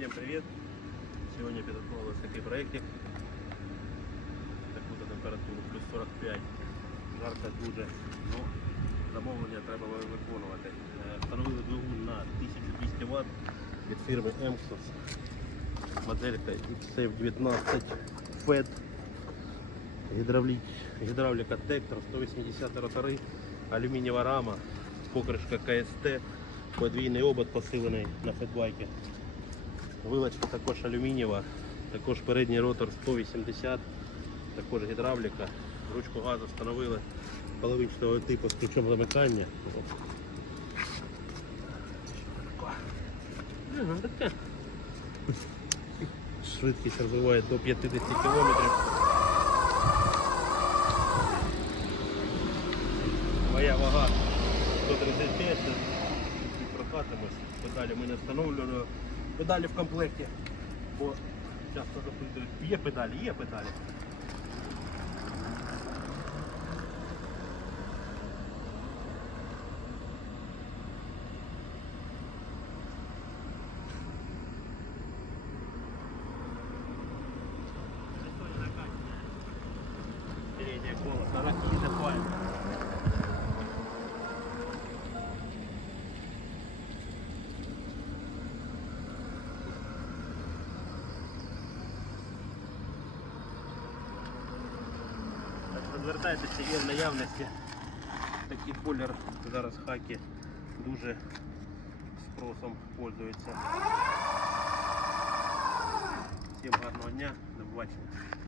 Всем привет! Сьогодні підготували такий проєктик. Таку температуру плюс 45. Жарко дуже. Ну, замовлення треба виконувати. Е, Встановили двигун на 1200 Вт від фірми Emxos. Моделька XF19 FED. Гідравлік, гідравліка Тектор, 180 ротори, алюмінієва рама, покришка КСТ, подвійний обод посилений на фетбайки. Вилочка також алюмінієва, також передній ротор 180, також гідравліка, ручку газу встановили половинчатого типу з ключом замикання. Швидкість розвиває до 50 км. Моя вага 135, чуть прокатимось. Педалі ми не встановлюємо. Педалі в комплекті. Бо часто запитують, є педалі, є педалі. Переднее коло, розвертайтеся, є в наявності. Такий колір зараз хаки дуже спросом пользується. Всім гарного дня, до побачення.